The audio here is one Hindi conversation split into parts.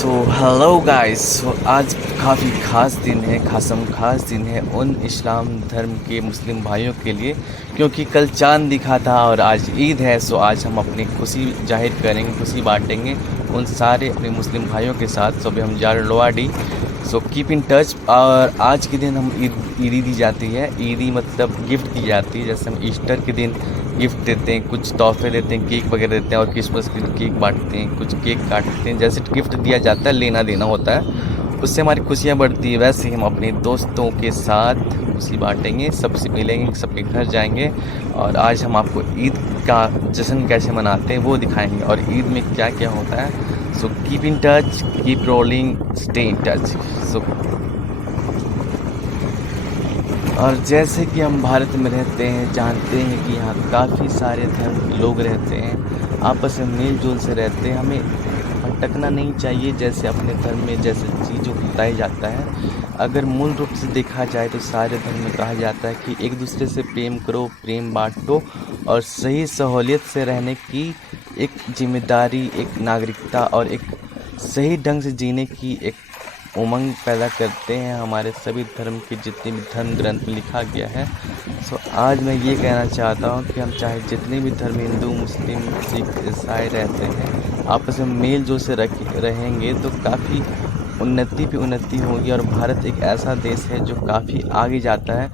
So hello guys. आज काफ़ी ख़ास दिन है, ख़ास दिन है उन इस्लाम धर्म के मुस्लिम भाइयों के लिए, क्योंकि कल चांद दिखा था और आज ईद है। सो आज हम अपनी खुशी जाहिर करेंगे, खुशी बांटेंगे उन सारे अपने मुस्लिम भाइयों के साथ। सो अभी हम जा रहे लोवाडी। सो कीप इन टच। और आज के दिन हम ईदी दी जाती है। ईदी मतलब गिफ्ट दी जाती है। जैसे हम ईस्टर के दिन गिफ्ट देते हैं, कुछ तोहफे देते हैं, केक वगैरह देते हैं, और क्रिसमस के दिन केक बांटते हैं, कुछ केक काटते हैं। जैसे गिफ्ट दिया जाता है, लेना देना होता है, उससे हमारी खुशियाँ बढ़ती है। वैसे ही हम अपने दोस्तों के साथ खुशी बांटेंगे, सबसे मिलेंगे, सबके घर जाएंगे, और आज हम आपको ईद का जश्न कैसे मनाते हैं वो दिखाएंगे, और ईद में क्या क्या होता है। So keep in touch, keep rolling, stay in touch. So और जैसे कि हम भारत में रहते हैं, जानते हैं कि यहाँ काफ़ी सारे धर्म के लोग रहते हैं, आपस में मेल जोल से रहते हैं। हमें भटकना नहीं चाहिए, जैसे अपने धर्म में जैसे चीज़ों को बताया जाता है। अगर मूल रूप से देखा जाए तो सारे धर्म में कहा जाता है कि एक दूसरे से प्रेम करो, प्रेम बांटो, और सही सहूलियत से रहने की एक जिम्मेदारी, एक नागरिकता और एक सही ढंग से जीने की एक उमंग पैदा करते हैं हमारे सभी धर्म के जितने भी धर्म ग्रंथ में लिखा गया है। सो आज मैं ये कहना चाहता हूँ कि हम चाहे जितने भी धर्म, हिंदू, मुस्लिम, सिख, ईसाई रहते हैं, आपस में मेल जोल से रहेंगे तो काफ़ी उन्नति पे उन्नति होगी। और भारत एक ऐसा देश है जो काफ़ी आगे जाता है।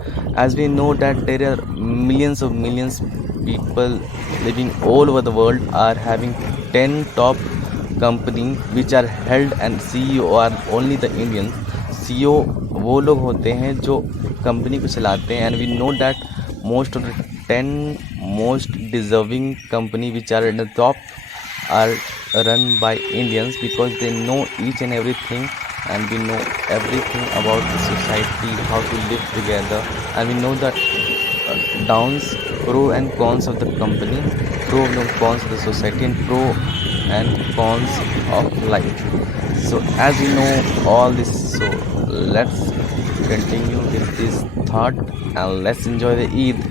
As we know that there are millions people living all over the world are having 10 top company which are held and CEO are only the Indians. CEO वो लोग होते हैं जो कंपनी को चलाते हैं, and we know that most of the 10 most deserving company which are in the top are run by Indians, because they know each and everything, and we know everything about the society, how to live together, and we know that downs, pro and cons of the company, pro and cons of the society, and pro and cons of life. So as you know all this, so let's continue with this thought and let's enjoy the Eid.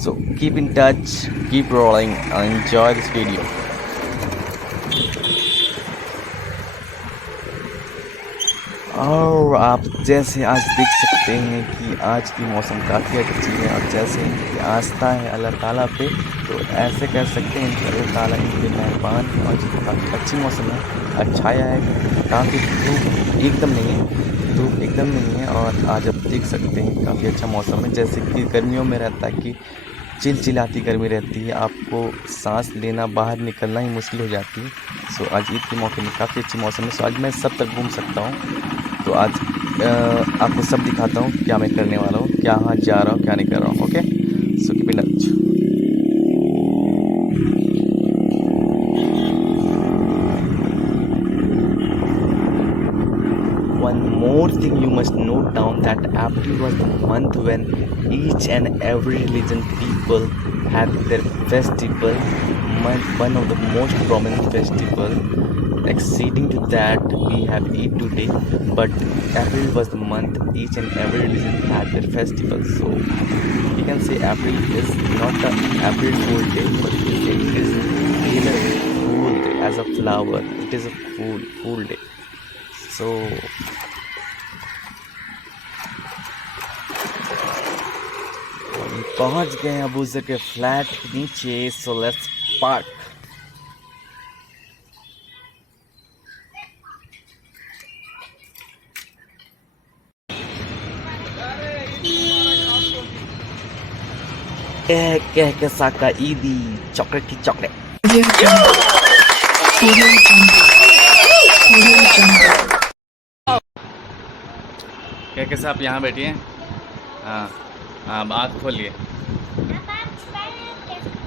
So keep in touch, keep rolling, and enjoy this video. और आप जैसे आज देख सकते हैं कि आज की मौसम काफ़ी अच्छी है, और जैसे इनकी आस्था है अल्लाह ताला पे, तो ऐसे कह सकते हैं कि अल्लाह ताला इनके मेहरबान है। और जो काफ़ी अच्छी मौसम है, अच्छाया है, काफ़ी धूप एकदम नहीं है, धूप एकदम नहीं है। और आज आप देख सकते हैं काफ़ी अच्छा मौसम है। जैसे कि गर्मियों में रहता है कि चिलचिलाती गर्मी रहती है, आपको सांस लेना, बाहर निकलना ही मुश्किल हो जाती है। सो आज ईद के मौके में काफ़ी अच्छी मौसम है। सो आज मैं सब तक घूम सकता हूँ। तो आज आपको सब दिखाता हूँ क्या मैं करने वाला हूँ, क्या हाँ जा रहा हूँ, क्या नहीं कर रहा हूँ। Okay, so keep in touch. One more thing you must note down, that April was the month when each and every religion people had their festival, one of the most prominent festival. Exceeding to that, we have Eid today, but April was the month each and every religion had their festival. So we can say April is not the April Fool Day, but it is really a fool day as a flower. It is a fool day. So पहुंच गए हैं अबू ज़र के फ्लैट के नीचे। So let's park. कह के साका ईदी चॉकलेट की चॉकलेट। कैसे आप यहाँ बैठिए। हाँ हाँ, आँख खोलिए।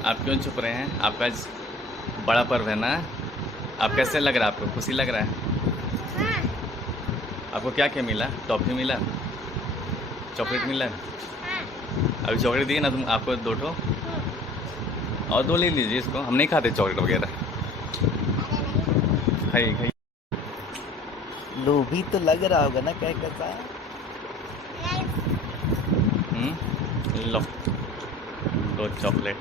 आप क्यों छुप रहे हैं? आपका बड़ा पर्व है ना। आप कैसे लग रहा है? आपको खुशी लग रहा है? आपको क्या क्या मिला? टॉफ़ी मिला, चॉकलेट मिला? अभी चॉकलेट दिए ना तुम, आपको 2 ठो और 2 ले लीजिए। इसको हम नहीं खाते चॉकलेट वगैरह। खाइए। लोभी तो लग रहा होगा ना, क्या कैसा? लो 2 चॉकलेट।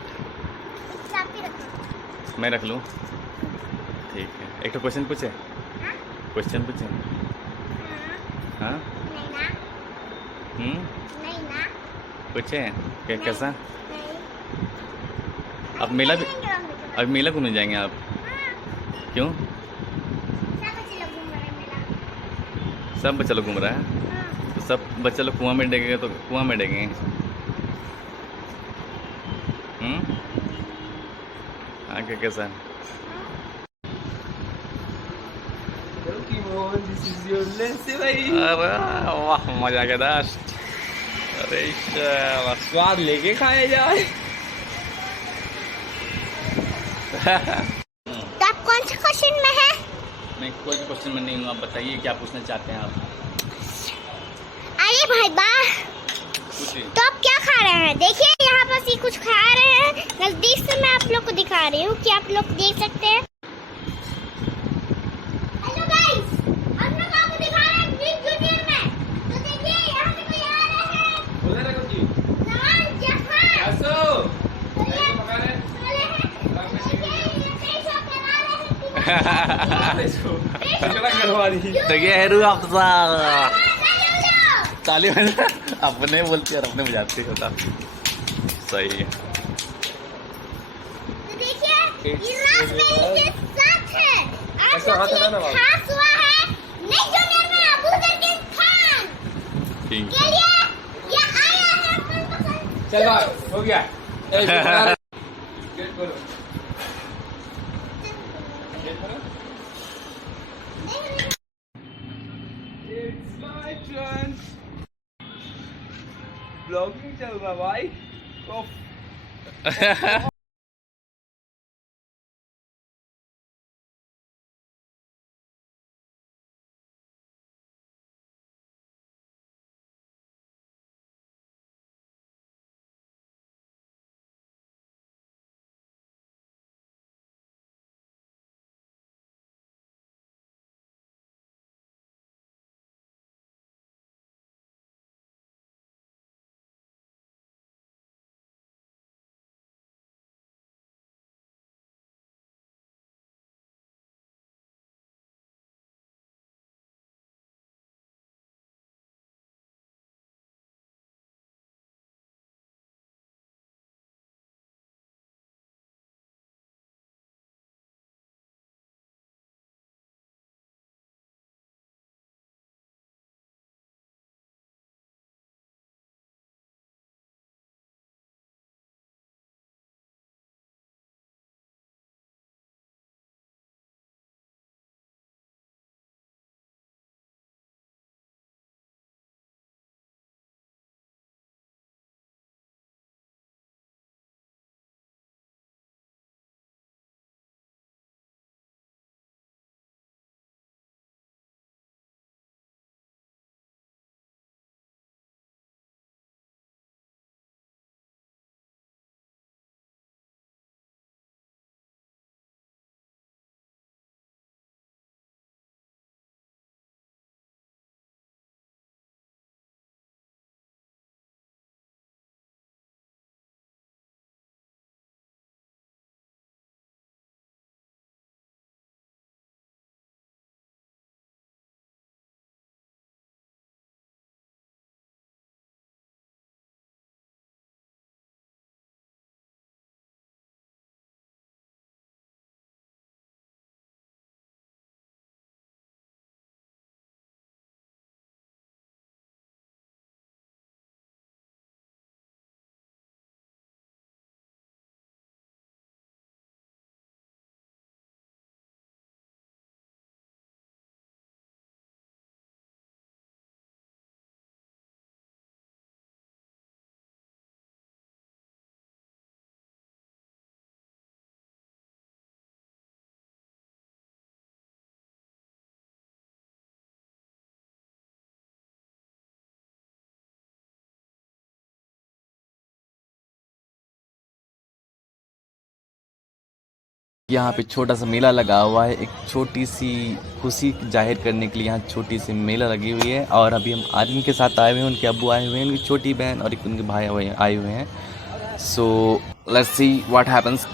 मैं रख लूँ? ठीक है। एक तो क्वेश्चन पूछे? क्वेश्चन पूछें? हाँ नहीं ना, नहीं ना, पूछें क्या कैसा? नहीं। अब मेला भी अब मेला घूमने जाएंगे आप? क्यों? सब बच्चा लोग घूम रहा है तो सब बच्चा लोग कुआं में डेगेगा तो कुआं में डेगेंगे। आगे कैसा? अरे वाह मजा आ गया दोस्त। अरे शाबाश, स्वाद लेके खाया जाए। तो आप कौन से क्वेश्चन में है? मैं कोई क्वेश्चन में नहीं हूँ, आप बताइए क्या पूछना चाहते हैं आप? अरे भाई बा, पूछिए। तो आप क्या खा रहे हैं? देखिए यहाँ पर ये कुछ खा रहे हैं, नजदीक से मैं आप लोग को दिखा रही हूँ कि आप लोग देख सकते हैं। हेलो गाइस, हम लोग आपको दिखा रहे हैं बिग जूनियर में। तो देखिए यहाँ पे कोई आ रहा है, बोले ना कुछ नवाज जहां। ऐसो तो ये पका रहे चले हैं, देखिए ये पैसा करा रहे हैं। चला करवा दी। तो ये हेरू अफसा ताली बजा अपने बोलती और अपने बजाती होता सही है। तो देखिए ये रास्ते के साथ है। आप ऐसा हाथ लोग है ना ये बाबू? खास हुआ है बिग जूनियर में अबू जकीर खान ठीक के है। लिए ये आया है अपने पसंद। चल भाई हो गया। गेट खोलो। गेट खोलो। It's my turn. ब्लॉगिंग चल रहा भाई। यहाँ पे छोटा सा मेला लगा हुआ है, एक छोटी सी खुशी जाहिर करने के लिए यहाँ छोटी सी मेला लगी हुई है। और अभी हम आदमी के साथ आए हुए हैं, उनके अब्बू आए हुए हैं, उनकी छोटी बहन और एक उनके भाई आए हुए हैं। So let's see what happens.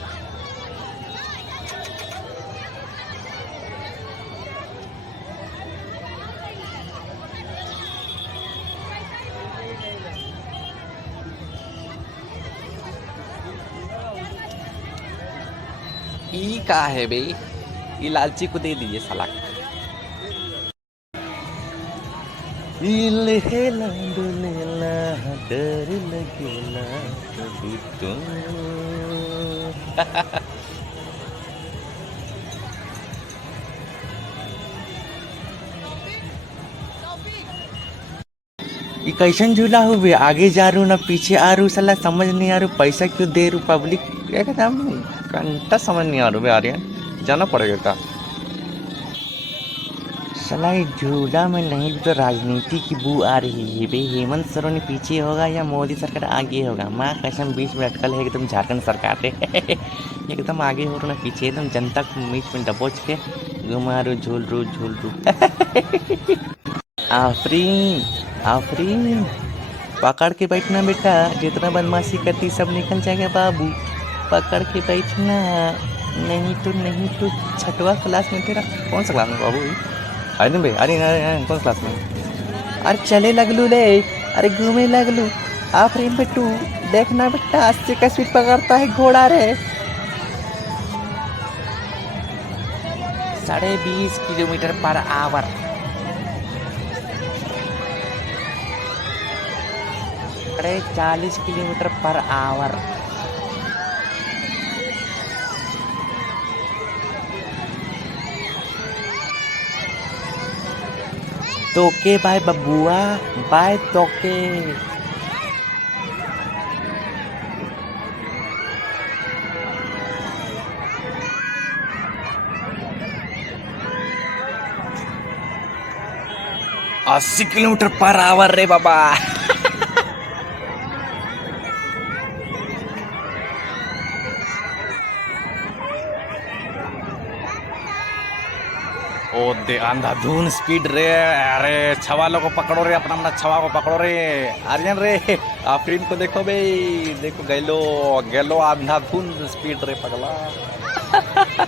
ई का है बे, ये लालची को दे दीजिए साला। लेला डुलेला डर लगेला कभी तो। ये कैसन झूला हो बे, आगे जा रू ना पीछे आ रू, साला समझ नहीं आ रू पैसा क्यों दे रू पब्लिक एकदम घंटा समझ नहीं आ रू बे। आर्यन जाना पड़ेगा का साला, ये झूला में नहीं तो राजनीति की बू आ रही है बे। हेमंत सोरेन पीछे होगा या मोदी सरकार आगे होगा, माँ कसम बीच में अटकल है एकदम झारखंड सरकार है। एकदम आगे हो रू ना पीछे, एकदम जनता को बीच में दबोच के घुमा रू झूल रू। आफरीन आफरीन, पकड़ के बैठना बेटा, जितना बदमाशी करती सब निकल जाएगा बाबू, पकड़ के बैठना, नहीं तो छठवा क्लास में तेरा। कौन सा क्लास में बाबू? अरे भाई, अरे कौन क्लास में? अरे चले लगलू ले, अरे घूमे लगलू। आफरीन बेटू देखना बेटा, 80 का स्पीड पकड़ता है घोड़ा रे। 20.5 किलोमीटर पर आवर। अरे 40 किलोमीटर पर आवर। तोके बाय बबुआ, बाय तोके। अस्सी किलोमीटर पर आवर रे बाबा। ओ दे अंधाधुन स्पीड रे। अरे छवालों को पकड़ो रे, अपना छवा को पकड़ो रे। आर्यन रे, आफरीन को देखो बे, देखो गैलो अंधाधुन स्पीड रे पगला।